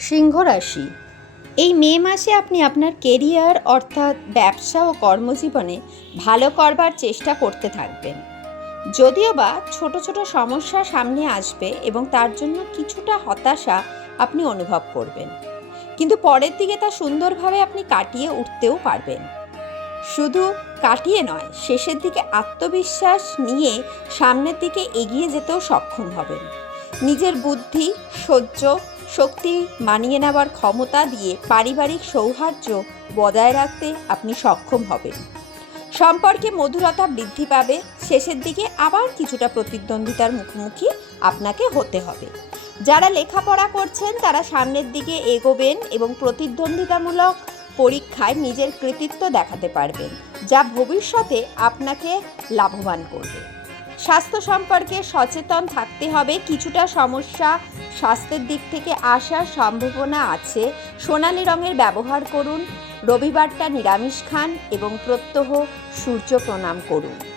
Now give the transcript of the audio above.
সিংহ রাশি। এই মে মাসে আপনি আপনার কেরিয়ার অর্থাৎ ব্যবসা ও কর্মজীবনে ভালো করবার চেষ্টা করতে থাকবেন। যদিও বা ছোট ছোট সমস্যা সামনে আসবে এবং তার জন্য কিছুটা হতাশা আপনি অনুভব করবেন। কিন্তু পরের দিকে তা সুন্দরভাবে আপনি কাটিয়ে উঠতেও পারবেন। শুধু কাটিয়ে নয়, শেষের দিকে আত্মবিশ্বাস নিয়ে সামনের দিকে এগিয়ে যেতেও সক্ষম হবেন। নিজের বুদ্ধি, সহ্য শক্তি মানিয়ে নেওয়ার ক্ষমতা দিয়ে পারিবারিক সৌহার্দ্য বজায় রাখতে আপনি সক্ষম হবেন। সম্পর্কে মধুরতা বৃদ্ধি পাবে, শেষের দিকে আবার কিছুটা প্রতিদ্বন্দ্বিতার মুখোমুখি আপনাকে হতে হবে। যারা লেখাপড়া করছেন, তারা সামনের দিকে এগোবেন এবং প্রতিদ্বন্দ্বিতামূলক পরীক্ষায় নিজের কৃতিত্ব দেখাতে পারবেন, যা ভবিষ্যতে আপনাকে লাভবান করবে। স্বাস্থ্য সম্পর্কে সচেতন থাকতে হবে, কিছুটা সমস্যা স্বাস্থ্যের দিক থেকে আসার সম্ভাবনা আছে। সোনালি রঙের ব্যবহার করুন, রবিবারটা নিরামিষ খান এবং প্রত্যহ সূর্য প্রণাম করুন।